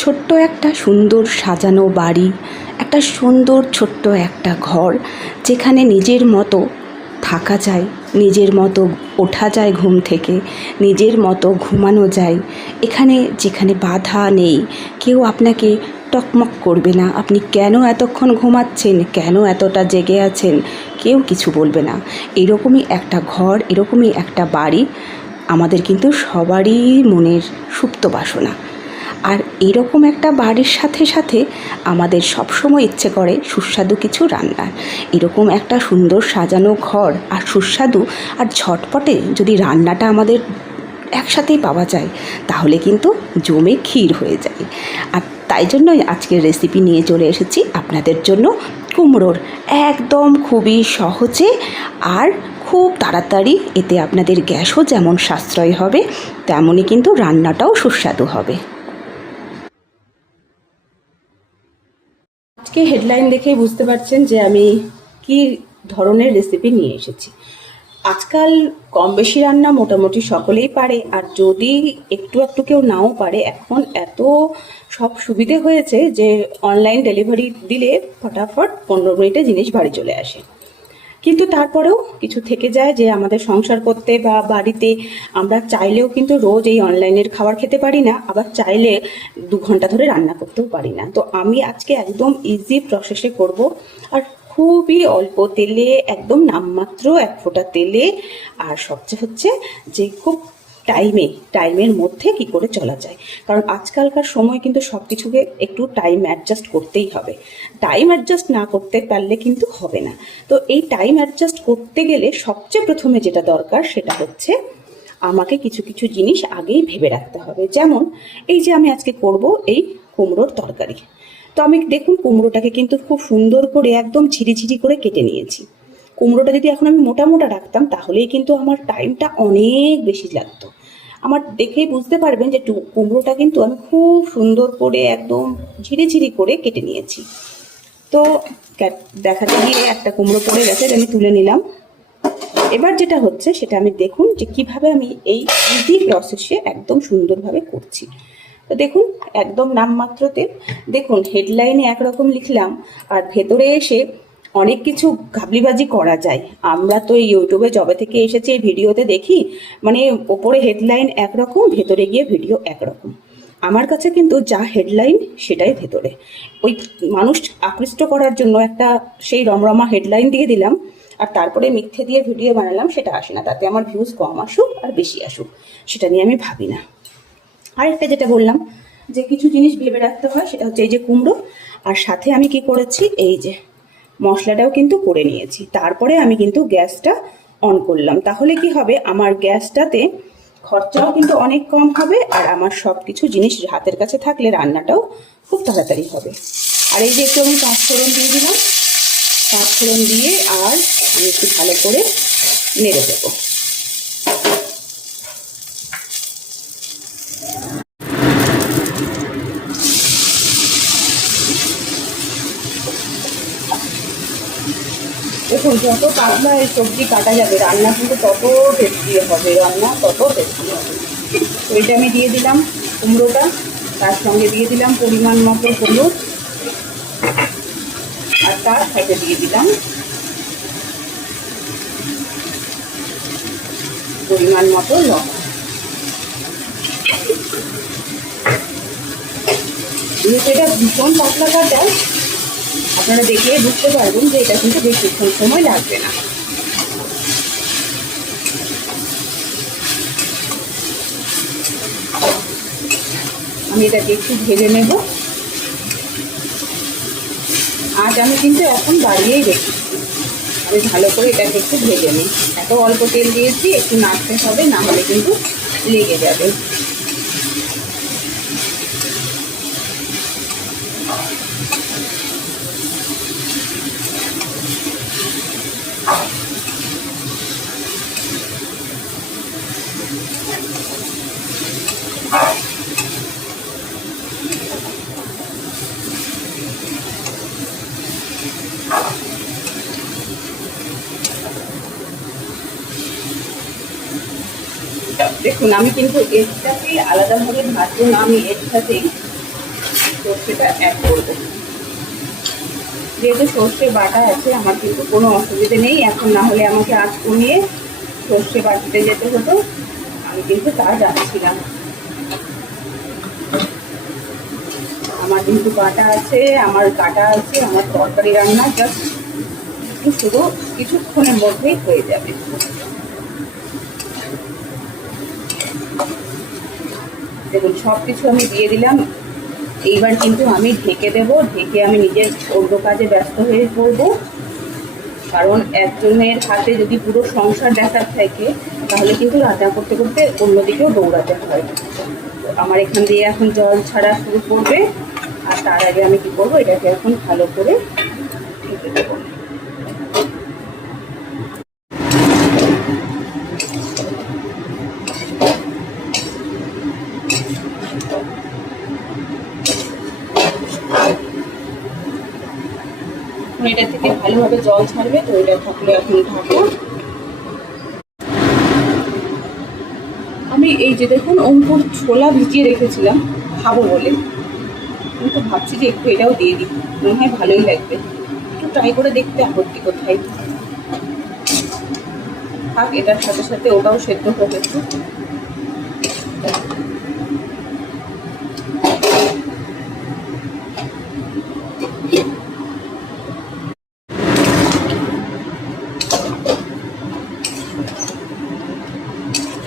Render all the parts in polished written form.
ছোট্ট একটা সুন্দর সাজানো বাড়ি, একটা সুন্দর ছোট্ট একটা ঘর, যেখানে নিজের মতো থাকা যায়, নিজের মতো ওঠা যায় ঘুম থেকে, নিজের মতো ঘুমানো যায়। এখানে যেখানে বাধা নেই, কেউ আপনাকে টকমক করবে না, আপনি কেন এতক্ষণ ঘুমাচ্ছেন, কেন এতটা জেগে আছেন, কেউ কিছু বলবে না। এরকমই একটা ঘর, এরকমই একটা বাড়ি আমাদের কিন্তু সবারই মনের সুপ্ত বাসনা। আর এরকম একটা বাড়ির সাথে সাথে আমাদের সবসময় ইচ্ছে করে সুস্বাদু কিছু রান্নার। এরকম একটা সুন্দর সাজানো ঘর আর সুস্বাদু আর ঝটপটে যদি রান্নাটা আমাদের একসাথেই পাওয়া যায়, তাহলে কিন্তু জমে ক্ষীর হয়ে যায়। আর তাই জন্যই আজকের রেসিপি নিয়ে চলে এসেছি আপনাদের জন্য কুমড়োর, একদম খুবই সহজে আর খুব তাড়াতাড়ি। এতে আপনাদের গ্যাসও যেমন সাশ্রয় হবে, তেমনই কিন্তু রান্নাটাও সুস্বাদু হবে। আজকে হেডলাইন দেখেই বুঝতে পারছেন যে আমি কি ধরনের রেসিপি নিয়ে এসেছি। আজকাল কম বেশি রান্না মোটামুটি সকলেই পারে, আর যদি একটু একটু কেউ নাও পারে, এখন এত সব সুবিধে হয়েছে যে অনলাইন ডেলিভারি দিলে ফটাফট 15 মিনিটে জিনিস বাড়ি চলে আসে। কিন্তু তারপরেও কিছু থেকে যায় যে আমাদের সংসার করতে বা বাড়িতে আমরা চাইলেও কিন্তু রোজ এই অনলাইনের খাবার খেতে পারি না, আবার চাইলে 2 ঘন্টা ধরে রান্না করতেও পারি না। তো আমি আজকে একদম ইজি প্রসেসে করব, আর খুবই অল্প তেলে, একদম নামমাত্র 1 ফোঁটা তেলে। আর সবচেয়ে হচ্ছে যে খুব টাইমের মধ্যে কি করে চলা যায়, কারণ আজকালকার সময় কিন্তু সব কিছুকে একটু টাইম অ্যাডজাস্ট করতেই হবে। টাইম অ্যাডজাস্ট না করতে পারলে কিন্তু হবে না। তো এই টাইম অ্যাডজাস্ট করতে গেলে সবচেয়ে প্রথমে যেটা দরকার সেটা হচ্ছে আমাকে কিছু কিছু জিনিস আগেই ভেবে রাখতে হবে। যেমন এই যে আমি আজকে করব এই কুমড়োর তরকারি। তো আমি দেখুন কুমড়োটাকে কিন্তু খুব সুন্দর করে একদম ঝিরিঝিরি করে কেটে নিয়েছি। কুমড়োটা যদি এখন আমি মোটা মোটা রাখতাম তাহলেই কিন্তু আমার টাইমটা অনেক বেশি লাগতো। আমার দেখেই বুঝতে পারবেন যে কুমড়োটা কিন্তু আমি খুব সুন্দর করে একদম ঝিরিঝিরি করে কেটে নিয়েছি। তো দেখাতে গিয়ে একটা কুমড়ো পড়ে গেছে, আমি তুলে নিলাম। এবার যেটা হচ্ছে সেটা আমি দেখুন যে কিভাবে আমি এই ইজি প্রসেসে একদম সুন্দরভাবে করছি। তো দেখুন একদম নামমাত্রতে, দেখুন হেডলাইনে একরকম লিখলাম আর ভেতরে এসে অনেক কিছু ঘাবলিবাজি করা যায়। আমরা তো এই ইউটিউবে যবে থেকে এসেছি এই ভিডিওতে দেখি, মানে ওপরে হেডলাইন একরকম, ভেতরে গিয়ে ভিডিও একরকম। আমার কাছে কিন্তু যা হেডলাইন সেটাই ভেতরে। ওই মানুষ আকৃষ্ট করার জন্য একটা সেই রমরমা হেডলাইন দিয়ে দিলাম, আর তারপরে মিথ্যে দিয়ে ভিডিও বানালাম, সেটা আসে না। তাতে আমার ভিউজ কম আসুক আর বেশি আসুক সেটা নিয়ে আমি ভাবি না। আরেকটা যেটা বললাম যে কিছু জিনিস ভেবে রাখতে হয়, সেটা হচ্ছে এই যে কুমড়ো, আর সাথে আমি কি করেছি, এই যে মশলাটাও কিন্তু করে নিয়েছি। তারপরে আমি কিন্তু গ্যাসটা অন করলাম। তাহলে কি হবে, আমার গ্যাসটাতে খরচাও কিন্তু অনেক কম হবে, আর আমার সব কিছু জিনিস হাতের কাছে থাকলে রান্নাটাও খুব তাড়াতাড়ি হবে। আর এই যে একটু আমি 5 ফোড়ন দিয়ে দিলাম। 5 ফোড়ন দিয়ে আর আমি একটু ভালো করে নেড়ে দেবো। দেখুন যত পাতলা এই সবজি কাটা যাবে রান্না কিন্তু তত টেস্টি হবে, রান্না তত টেস্টি হবে। তো এটা আমি দিয়ে দিলাম কুমড়োটা, তার সঙ্গে দিয়ে দিলাম পরিমাণ মতো হলুদ, আর তার সাথে দিয়ে দিলাম পরিমাণ মতো লবণ। যেহেতু এটা ভীষণ পাতলা কাটা, আপনারা দেখে বুঝতে পারবেন যে এটা কিন্তু বেশিক্ষণ সময় লাগবে না। আমি এটাকে একটু ভেজে নেব। আজ আমি কিন্তু এখন বাড়িয়েই রেখেছি, আমি ভালো করে এটাকে একটু ভেজে নিই। এত অল্প তেল দিয়েছি, একটু নাড়তে হবে, না হলে কিন্তু লেগে যাবে। দেখুন আমি কিন্তু এরটাকে আলাদাভাবে ভাজবো না, আমি এর সাথেই সর্ষেটা অ্যাড করবো। যেহেতু সর্ষে বাটা আছে আমার কিন্তু কোনো অসুবিধে নেই, এখন না হলে আমাকে আঁচ কমিয়ে সর্ষে বাটতে যেতে হতো, আমি কিন্তু তা যাচ্ছিলাম। আমার কিন্তু বাটা আছে, আমার কাটা আছে, আমার তরকারি রান্না জাস্ট শুধু কিছুক্ষণের মধ্যেই হয়ে যাবে। দেখুন সব কিছু আমি দিয়ে দিলাম। এইবার কিন্তু আমি ঢেকে দেব, ঢেকে আমি নিজের অন্য কাজে ব্যস্ত হয়ে পড়ব। কারণ একজনের হাতে যদি পুরো সংসার দেখার থাকে তাহলে কিন্তু রান্না করতে করতে অন্যদিকেও দৌড়াতে হয়। তো আমার এখান দিয়ে এখন জল ছাড়া শুরু করবে, আর তার আগে আমি কি করবো, এটাকে এখন ভালো করে ঢেকে দেবো। এটা থেকে ভালোভাবে জল ছাড়বে, তো এটা থাকলে এখন ঢাকবো। আমি এই যে দেখুন অঙ্কুর ছোলা ভিজিয়ে রেখেছিলাম খাবো বলে, কিন্তু ভাবছি যে একটু এটাও দিয়ে দিই, মনে হয় ভালোই লাগবে। একটু ট্রাই করে দেখতে আপত্তি কোথায়। থাক, এটার সাথে সাথে ওটাও সেদ্ধ হয়ে গেছে।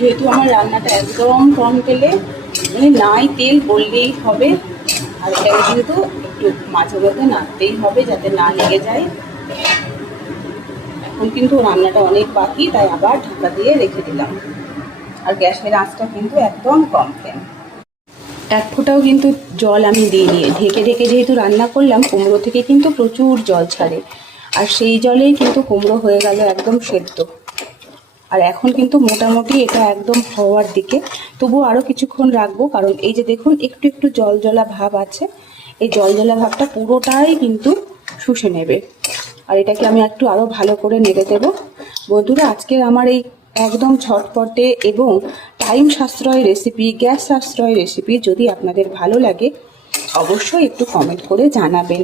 যেহেতু আমার রান্নাটা একদম কম তেলে, মানে নাই তেল বললেই হবে, আর এটাকে কিন্তু একটু মাঝে মধ্যে নাড়তেই হবে যাতে না লেগে যায়। এখন কিন্তু রান্নাটা অনেক বাকি, তাই আবার ঢাকা দিয়ে রেখে দিলাম। আর গ্যাসের আঁচটা কিন্তু একদম কম ফ্লেম। এক ফোঁটাও কিন্তু জল আমি দিইনি, ঢেকে ঢেকে যেহেতু রান্না করলাম, কুমড়ো থেকে কিন্তু প্রচুর জল ছাড়ে, আর সেই জলেই কিন্তু কুমড়ো হয়ে গেল একদম সেদ্ধ। আর এখন কিন্তু মোটামুটি এটা একদম হওয়ার দিকে, তবুও আরও কিছুক্ষণ রাখবো, কারণ এই যে দেখুন একটু একটু জল জলা ভাব আছে, এই জল জলা ভাবটা পুরোটাই কিন্তু শুষে নেবে। আর এটাকে আমি একটু আরও ভালো করে নেড়ে দেবো। বন্ধুরা, আজকের আমার এই একদম ঝটপটে এবং টাইম সাশ্রয় রেসিপি, গ্যাস সাশ্রয় রেসিপি যদি আপনাদের ভালো লাগে অবশ্যই একটু কমেন্ট করে জানাবেন।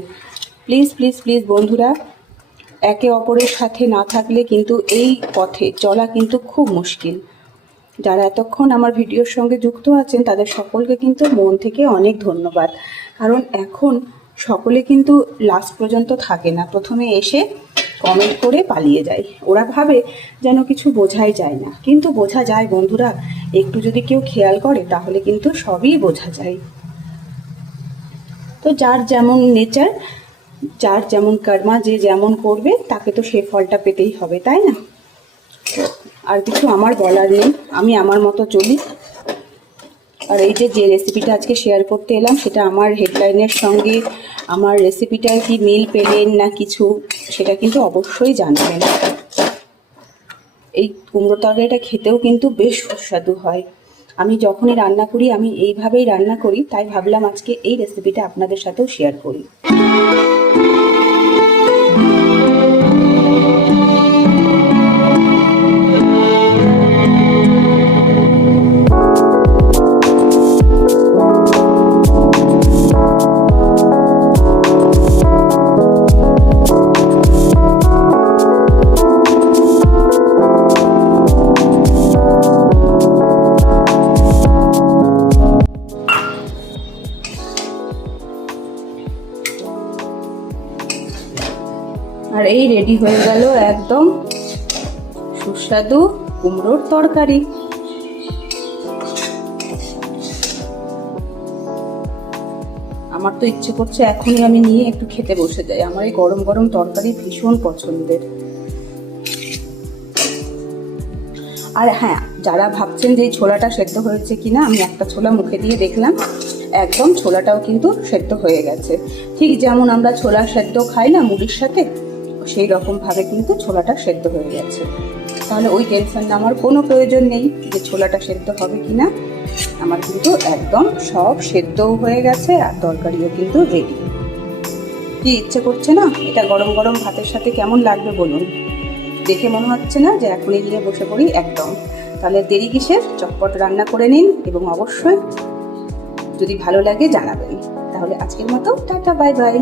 প্লিজ প্লিজ প্লিজ বন্ধুরা, একে অপরের সাথে না থাকলে কিন্তু এই পথে চলা কিন্তু খুব মুশকিল। যারা এতক্ষণ আমার ভিডিওর সঙ্গে যুক্ত আছেন তাদের সকলকে কিন্তু মন থেকে অনেক ধন্যবাদ। কারণ এখন সকলে কিন্তু লাস্ট পর্যন্ত থাকে না, প্রথমে এসে কমেন্ট করে পালিয়ে যায়। ওরা ভাবে যেন কিছু বোঝাই যায় না, কিন্তু বোঝা যায় বন্ধুরা। একটু যদি কেউ খেয়াল করে তাহলে কিন্তু সবই বোঝা যায়। তো যার যেমন নেচার, যার যেমন কর্মা, যে যেমন করবে তাকে তো সে ফলটা পেতেই হবে, তাই না? আর কিছু আমার বলার নেই, আমি আমার মতো চলি। আর এই যে রেসিপিটা আজকে শেয়ার করতে এলাম, সেটা আমার হেডলাইনের সঙ্গে আমার রেসিপিটার কি মিল পেলেন না কিছু, সেটা কিন্তু অবশ্যই জানাবেন। এই কুমড়ো তরকারিটা খেতেও কিন্তু বেশ সুস্বাদু হয়। আমি যখনই রান্না করি আমি এইভাবেই রান্না করি, তাই ভাবলাম আজকে এই রেসিপিটা আপনাদের সাথেও শেয়ার করি। আর এই রেডি হয়ে গেল একদম সুস্বাদু কুমড়োর তরকারি। আমার তো ইচ্ছে করছে এখনই আমি নিয়ে একটু খেতে বসে যাই। আমার এই গরম গরম তরকারি ভীষণ পছন্দের। আর হ্যাঁ, যারা ভাবছেন যে এই ছোলাটা সেদ্ধ হয়েছে কিনা, আমি একটা ছোলা মুখে দিয়ে দেখলাম, একদম ছোলাটাও কিন্তু সেদ্ধ হয়ে গেছে। ঠিক যেমন আমরা ছোলা সেদ্ধ খাই না মুড়ির সাথে, সেই রকম ভাবে কিন্তু ছোলাটা সেদ্ধ হয়ে গেছে। তাহলে ওই টেনশন নেওয়ার কোনো প্রয়োজন নেই যে ছোলাটা সেদ্ধ হবে কিনা। আমার কিন্তু একদম সব সেদ্ধও হয়ে গেছে, আর তরকারিও কিন্তু রেডি। কি ইচ্ছে করছে না এটা গরম গরম ভাতের সাথে কেমন লাগবে বলুন? দেখে মনে হচ্ছে না যে এখনই গিয়ে বসে পড়ি? একদম। তাহলে দেরি কিসের, চটপট রান্না করে নিন, এবং অবশ্যই যদি ভালো লাগে জানাবেন। তাহলে আজকের মতো টাটা, বাই বাই।